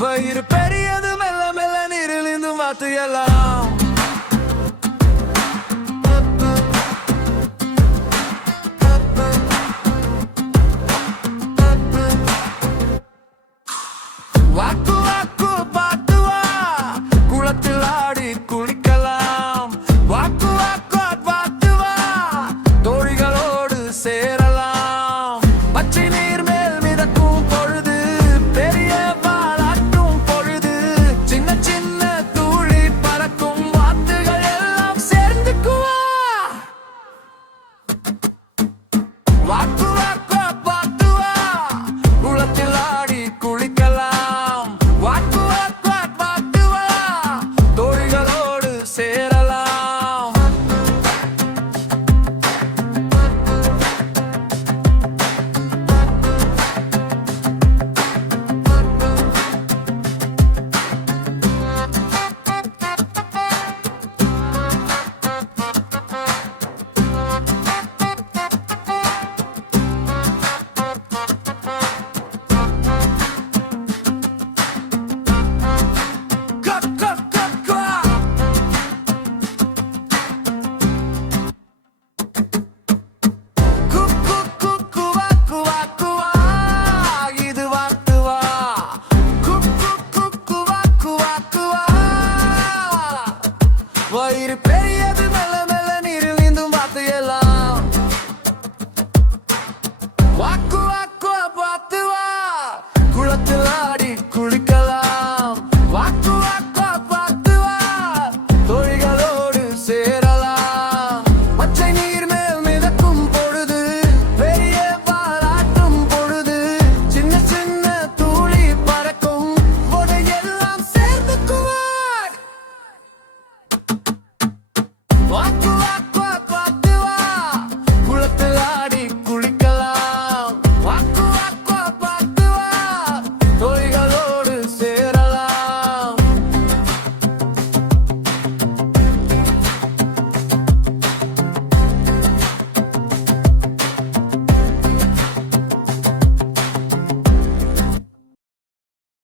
வயிறு பெரியது மெல்ல மெல்ல நீரில் இருந்து மாத்து எல்லாம் வாக்கு வாக்கு பாத்து வா குளத்தில் ஆடி குளிக்கலாம் வாக்கு வாக்கு பாத்து வா தோழிகளோடு சேரலாம் பச்சை நீர் மேல் மிதக்கும் பொழுது பெரிய பாலாட்டும் பொழுது சின்ன சின்ன தூளி பறக்கும் வாத்துகள் எல்லாம் சேர்ந்துக்குவா வாக்கு வாக்கு பாத்து வா குளத்தில் ஆடி குளிக்கலாம் வாக்கு வாக்கு பாத்து வா தோழிகளோடு சேரலாம் வயிறு பெரியது மெல்ல மெல்ல நீரில் நீந்தும் வாத்து எல்லாம் வாக்கு வாக்கு பாத்து வா குளத்தில் ஆடி குளிக்கலாம் வாக்கு வாக்கு பாத்து வா தோழிகளோடு சேரலாம் பச்சை நீர் மேல் மிதக்கும் பொழுது பெரிய பாலாட்டும் பொழுது சின்ன சின்ன தூளி பறக்கும் போதையெல்லாம் சேர்ந்துக்குவார் வாக்கு